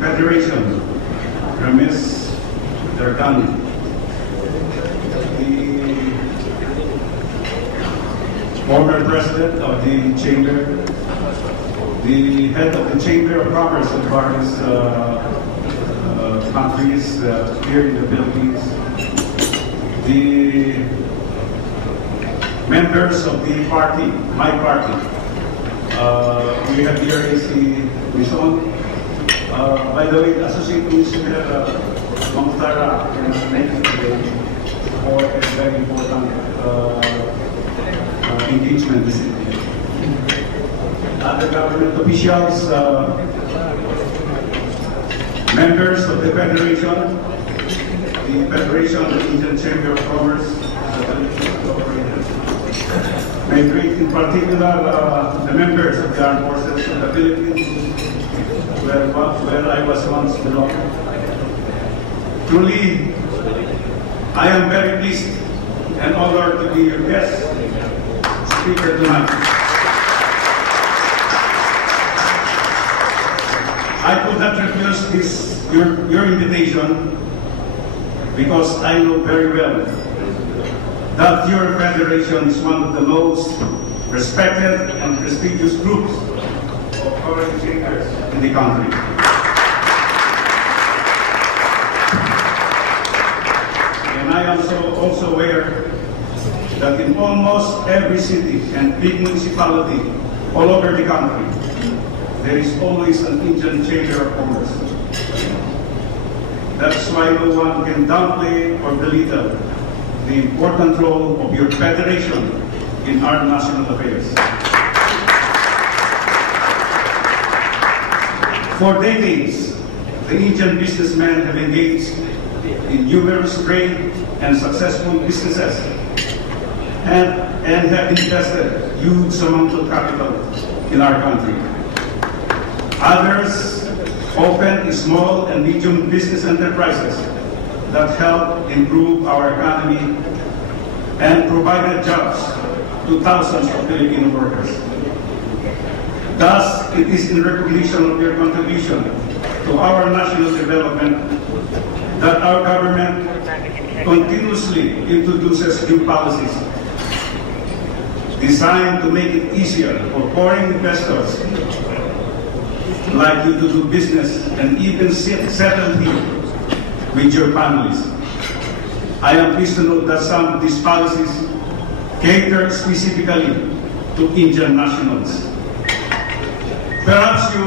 Federation, Ms. Thani, the former president of the Chamber, the head of the Chamber of Commerce of various countries here in the Philippines, the members of the party, my party. We have here is the Mission. By the way, Associate Minister Mangtara for a very important engagement this evening. Other government officials, members of the Federation, of the Indian Chamber of Commerce, may greet in particular the members of the Armed Forces of the Philippines, where I was once belonged. Truly, I am very pleased and honored to be your guest speaker tonight. I could not refuse your invitation because I know very well that your federation is one of the most respected and prestigious groups of foreign thinkers in the country. And I am also aware that in almost every city and big municipality all over the country, there is always an Indian Chamber of Commerce. That's why no one can downplay or belittle the important role of your federation in our national affairs. For decades, the Indian businessmen have engaged in numerous trade and successful businesses and have invested huge amounts of capital in our country. Others opened small and medium business enterprises that help improve our economy and provided jobs to thousands of Filipino workers. Thus, it is in recognition of your contribution to our national development that our government continuously introduces new policies designed to make it easier for foreign investors like you to do business and even settle here with your families. I am pleased to note that some of these policies cater specifically to Indian nationals. Perhaps you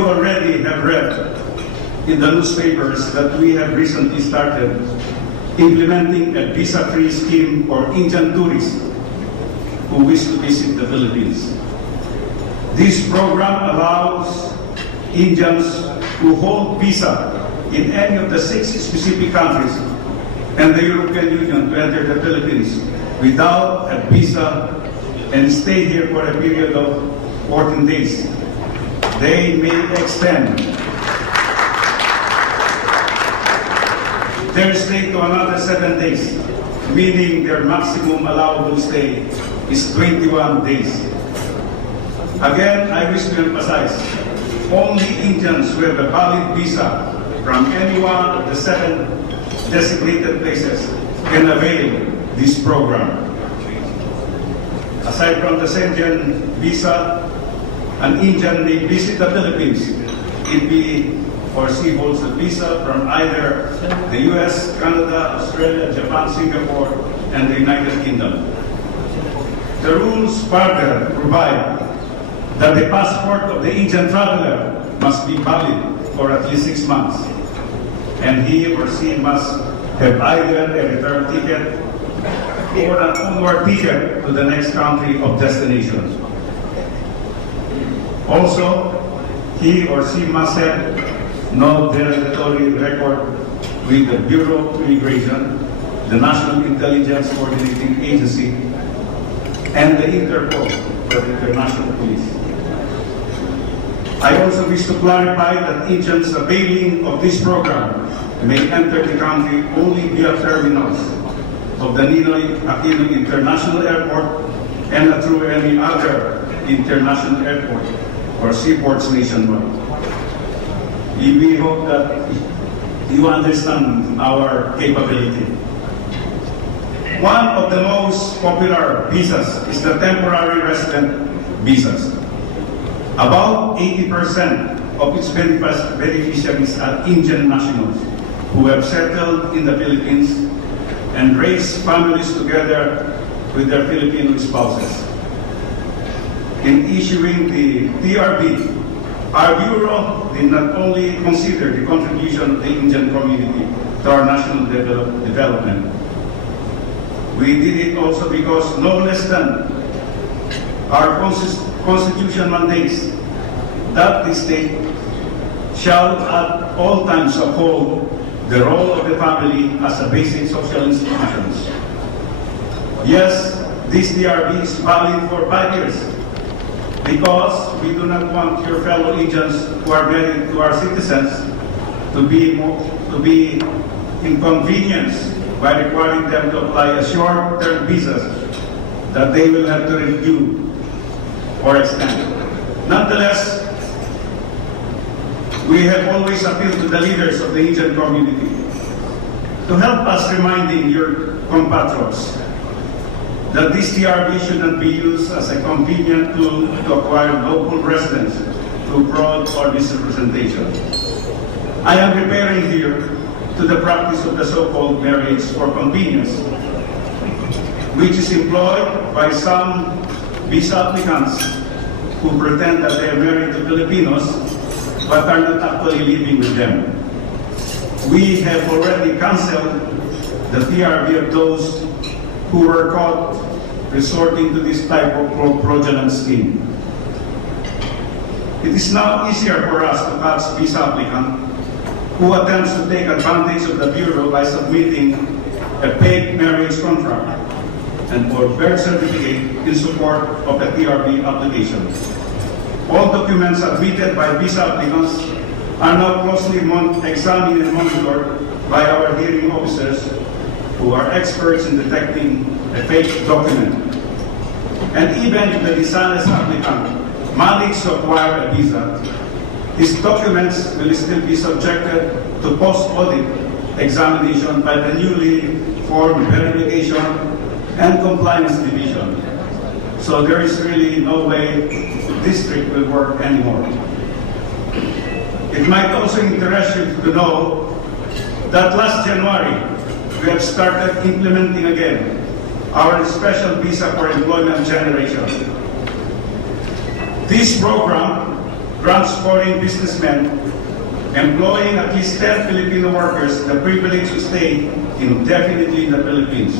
already have read in the newspapers that we have recently started implementing a visa-free scheme for Indian tourists who wish to visit the Philippines. This program allows Indians who hold visa in any of the 6 specific countries and the European Union to enter the Philippines without a visa and stay here for a period of 14 days. They may extend their stay to another 7 days, meaning their maximum allowable stay is 21 days. Again, I wish to emphasize, only Indians who have a valid visa from any one of the 7 designated places can avail this program. Aside from the Schengen visa, an Indian may visit the Philippines if he or she holds a visa from either the US, Canada, Australia, Japan, Singapore, and the United Kingdom. The rules further provide that the passport of the Indian traveler must be valid for at least 6 months, and he or she must have either a return ticket or an onward ticket to the next country of destination. Also, he or she must have no derogatory record with the Bureau of Immigration, the National Intelligence Coordinating Agency, and the Interpol, the International Police. I also wish to clarify that Indians availing of this program may enter the country only via terminals of the Ninoy Aquino International Airport and through any other international airport or seaports nationwide. We hope that you understand our capability. One of the most popular visas is the temporary resident visas. About 80% of its beneficiaries are Indian nationals who have settled in the Philippines and raised families together with their Filipino spouses. In issuing the TRB, our Bureau did not only consider the contribution of the Indian community to our national development. We did it also because no less than our Constitution mandates that the state shall at all times uphold the role of the family as a basic social institution. Yes, this DRB is valid for 5 years because we do not want your fellow Indians who are married to our citizens to be inconvenienced by requiring them to apply a short-term visas that they will have to review or extend. Nonetheless, we have always appealed to the leaders of the Indian community to help us reminding your compatriots that this TRB should not be used as a convenient tool to acquire local residents through fraud or misrepresentation. I am referring here to the practice of the so-called marriage for convenience, which is employed by some visa applicants who pretend that they are married to Filipinos but are not actually living with them. We have already canceled the TRB of those who were caught resorting to this type of fraudulent scheme. It is now easier for us to catch visa applicant who attempts to take advantage of the Bureau by submitting a fake marriage contract and or birth certificate in support of the TRB application. All documents submitted by visa applicants are now closely examined and monitored by our hearing officers who are experts in detecting a fake document. And even if the dishonest applicant manages to acquire a visa, his documents will still be subjected to post-audit examination by the newly formed Verification and Compliance Division. So there is really no way this trick will work anymore. It might also interest you to know that last January, we have started implementing again our special visa for employment generation. This program grants foreign businessmen employing at least 10 Filipino workers the privilege to stay indefinitely in the Philippines.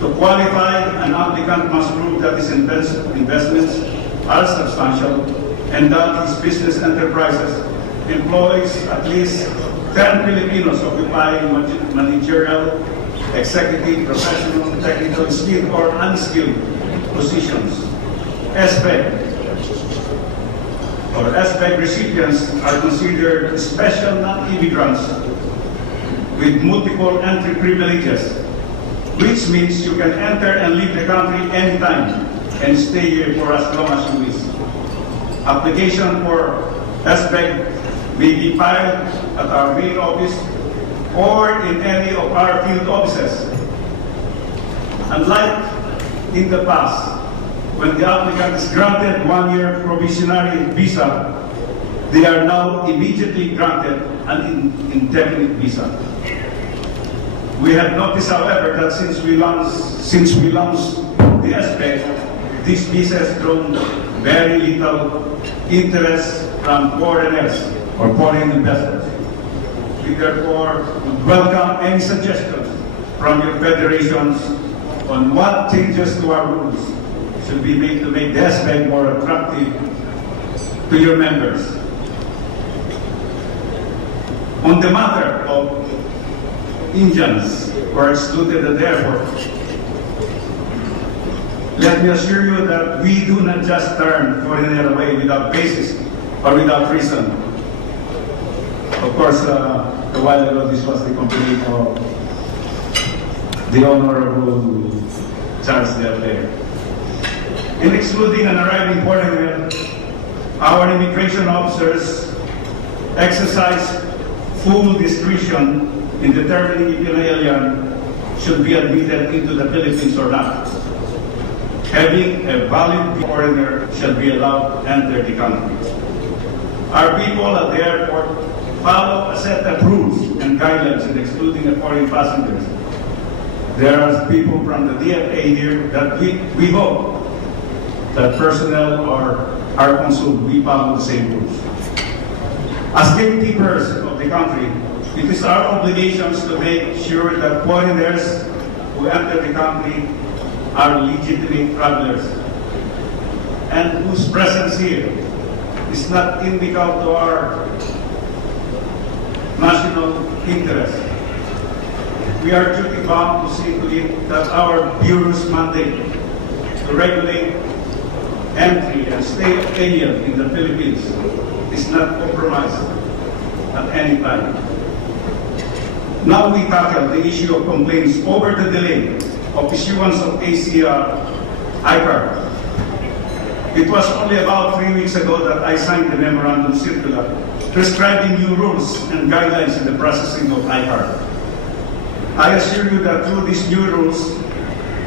To qualify, an applicant must prove that his investments are substantial and that his business enterprises employs at least 10 Filipinos occupying managerial, executive, professional, technical, skilled, or unskilled positions. SPEC recipients are considered special non-immigrants with multiple entry privileges, which means you can enter and leave the country anytime and stay here for as long as you wish. Application for SPEC may be filed at our main office or in any of our field offices. Unlike in the past, when the applicant is granted 1-year provisionary visa, they are now immediately granted an indefinite visa. We have noticed, however, that since we launched the SPEC, this visa has drawn very little interest from foreigners or foreign investors. We therefore would welcome any suggestions from your federations on what changes to our rules should be made to make the SPEC more attractive to your members. On the matter of Indians who are excluded at the airport, let me assure you that we do not just turn foreigner away without basis or without reason. Of course, a while ago, this was the complaint of the Honorable Charles De Alvear. In excluding an arriving foreigner, our immigration officers exercise full discretion in determining if an alien should be admitted into the Philippines or not. Having a valid foreigner shall be allowed to enter the country. Our people at the airport follow a set of rules and guidelines in excluding the foreign passengers. There are people from the DFA here that we hope that personnel or our consul we follow the same rules. As gatekeepers of the country, it is our obligations to make sure that foreigners who enter the country are legitimate travelers and whose presence here is not inimical to our national interest. We are duty bound to see to it that our Bureau's mandate to regulate entry and stay of alien in the Philippines is not compromised at any time. Now we tackle the issue of complaints over the delay of issuance of ICAR. It was only about 3 weeks ago that I signed the memorandum circular prescribing new rules and guidelines in the processing of ICAR. I assure you that through these new rules,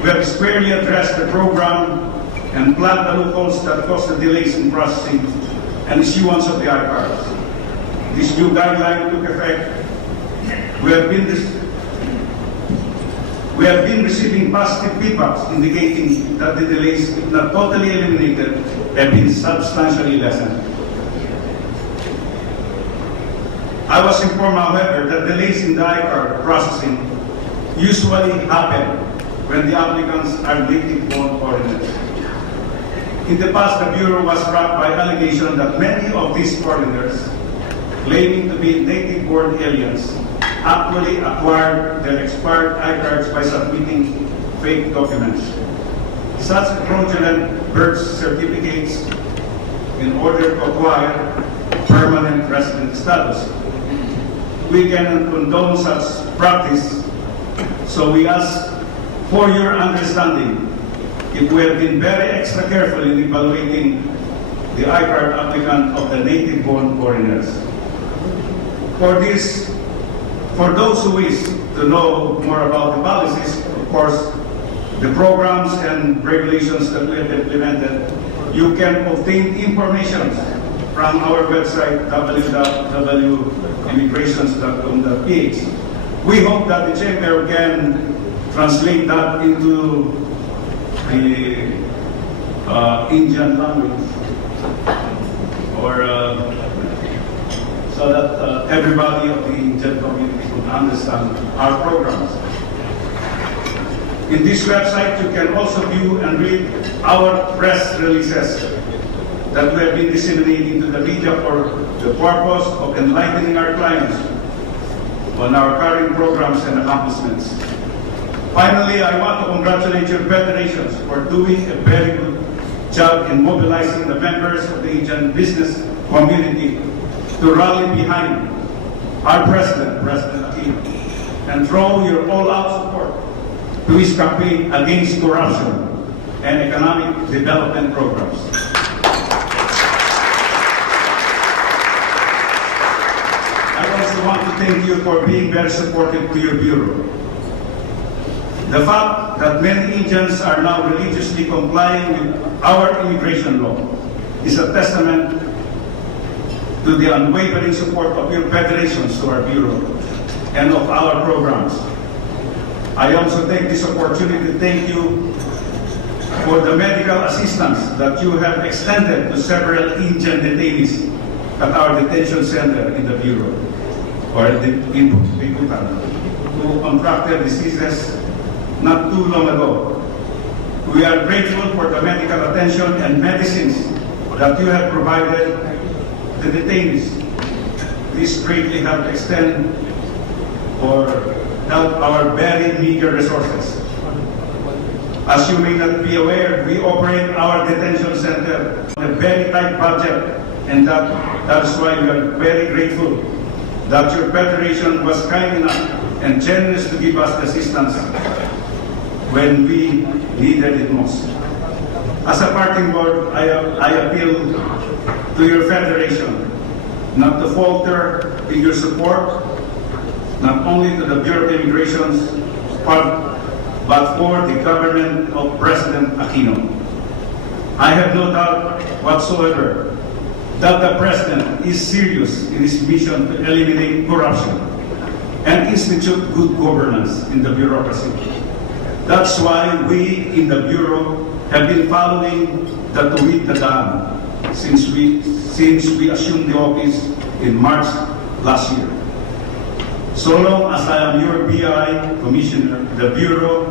we have squarely addressed the program and plugged the loopholes that caused the delays in processing and issuance of the ICARs. This new guideline took effect. We have been receiving positive feedbacks indicating that the delays, if not totally eliminated, have been substantially lessened. I was informed, however, that delays in the ICAR processing usually happen when the applicants are native-born foreigners. In the past, the Bureau was rocked by allegations that many of these foreigners, claiming to be native-born aliens, actually acquired their expired ICARs by submitting fake documents. Such fraudulent birth certificates in order to acquire permanent resident status. We cannot condone such practice, so we ask for your understanding if we have been very extra careful in evaluating the ICAR applicant of the native-born foreigners. For those who wish to know more about the policies, of course, the programs and regulations that we have implemented, you can obtain information from our website, www.immigrations.com.ph. We hope that the Chamber can translate that into the Indian language, or so that everybody of the Indian community would understand our programs. In this website, you can also view and read our press releases that we have been disseminating to the media for the purpose of enlightening our clients on our current programs and accomplishments. Finally, I want to congratulate your federations for doing a very good job in mobilizing the members of the Indian business community to rally behind our President, President Thani, and throw your all-out support to his campaign against corruption and economic development programs. I also want to thank you for being very supportive to your Bureau. The fact that many Indians are now religiously complying with our immigration law is a testament to the unwavering support of your federations to our Bureau and of our programs. I also take this opportunity to thank you for the medical assistance that you have extended to several Indian detainees at our detention center in the Bureau, or in Bikutan, who contracted diseases not too long ago. We are grateful for the medical attention and medicines that you have provided the detainees. This greatly helped extend or help our very meager resources. As you may not be aware, we operate our detention center on a very tight budget, and that is why we are very grateful that your federation was kind enough and generous to give us the assistance when we needed it most. As a parting word, I appeal to your federation not to falter in your support, not only to the Bureau of Immigration's part, but for the government of President Aquino. I have no doubt whatsoever that the President is serious in his mission to eliminate corruption and institute good governance in the bureaucracy. That's why we in the Bureau have been following the tuwid na daan since we assumed the office in March last year. So long as I am your BI Commissioner, the Bureau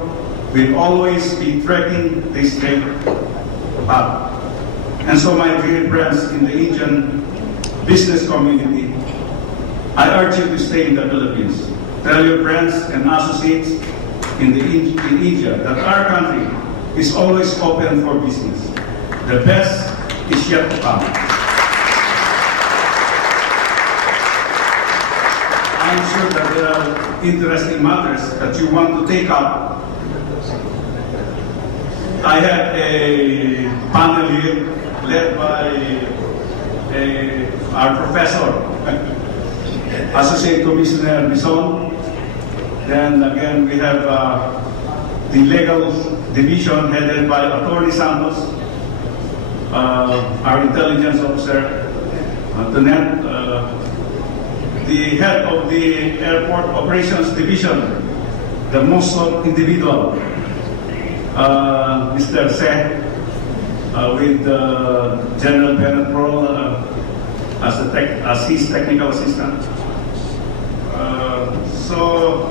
will always be tracking this straight path. And so my dear friends in the Indian business community, I urge you to stay in the Philippines. Tell your friends and associates in India that our country is always open for business. The best is yet to come. I'm sure that there are interesting matters that you want to take up. I had a panel here led by our professor, Associate Commissioner Bison. Then again, we have the legal division headed by Attorney Santos, our intelligence officer, Tonet, the head of the airport operations division, the most sought individual, Mr. Seh, with General Bennett Pro as his technical assistant. So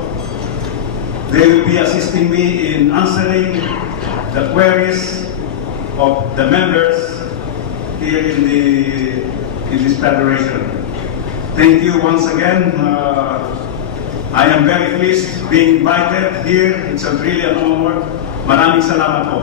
they will be assisting me in answering the queries of the members here in this federation. Thank you once again. I am very pleased being invited here. It's really an honor. Maraming salamat po.